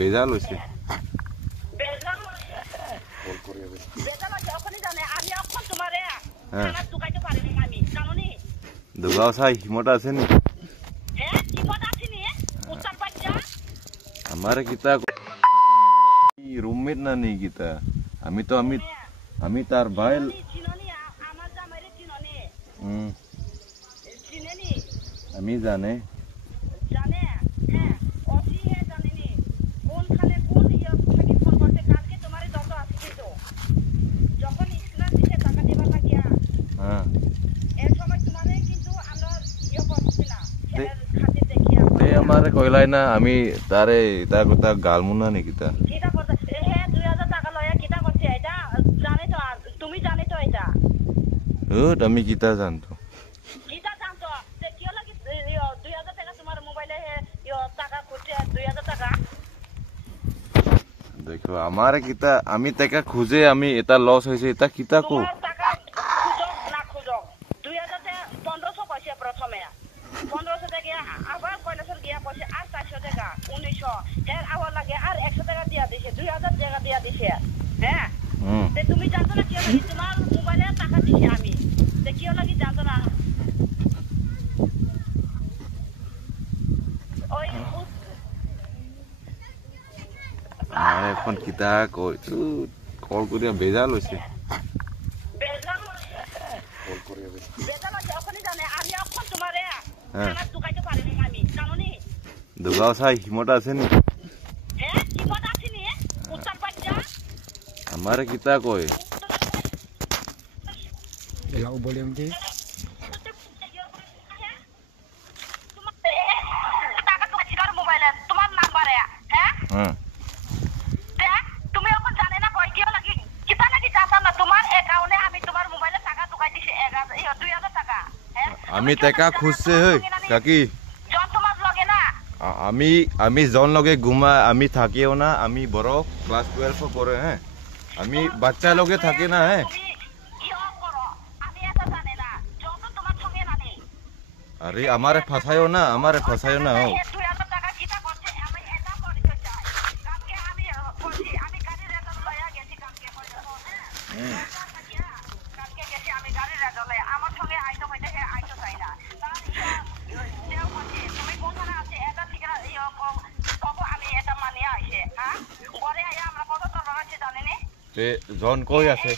বেজাল হৈছে দুগাঁও চাই হিমত আছে নি हमारे किता रूममेट ना नहीं किता अमी तार भाई अमी जाने हमारे कोयला ना आमी तारे इता कोता गालमुना नहीं किता किता करता हे 2000 টাকা লয়া কিতা করছে এটা জানে তো তুমি জানে তো এটা আমি কিতা জানতো তে কি লাগি 2000 টাকা তোমার মোবাইলে হে টাকা করছে 2000 টাকা देखो हमारे किता आमी तेका खुजे आमी एता लॉस হইছে এটা কিতা কো টাকা খুঁজো না খুঁজো 2000 তে 1500 পয়সা প্রথমে 1500 টাকা আবার কয়লাসর গিয়া পয়সা আর 400 টাকা 1900 এর আবার লাগে আর 100 টাকা দিয়া দিছে 2000 টাকা দিয়া দিছে হ্যাঁ তে তুমি জানো না কি লাগি তোমার মোবাইলে টাকা দিছি আমি তে কি লাগি জানো না ওই আরে এখন কিতা কই তু কল করিয়া বেজাল হইছে বেজাল করিয়া বেজাল যখনই জানে আমি এখন তোমারে খানা দুকাইতে পারিনি আমি জানো নি দুগাঁও চাই হিমত আছে নি হ্যাঁ হিমত আছে নি উত্তর বাচ্চা हमारे किता কই এলাও বলি আমি টাকা তো ছিল মোবাইলে তোমার নাম্বারে হ্যাঁ তুমি এখন জানে না কই কি লাগি কিতা লাগি জানতা না তোমার অ্যাকাউন্টে আমি তোমার মোবাইলে টাকা ঢুকাই দিছি 2000 টাকা হ্যাঁ আমি টাকা খুঁজছে হই কাকি জন তোমার লগে না আমি জন লগে ঘুমা আমি থাকিও না আমি বড় ক্লাস 12 পড়ে হ্যাঁ আমি বাচ্চা লগে থাকে না হ্যাঁ अरे हमारे फसायो ना हो जन कोई আছে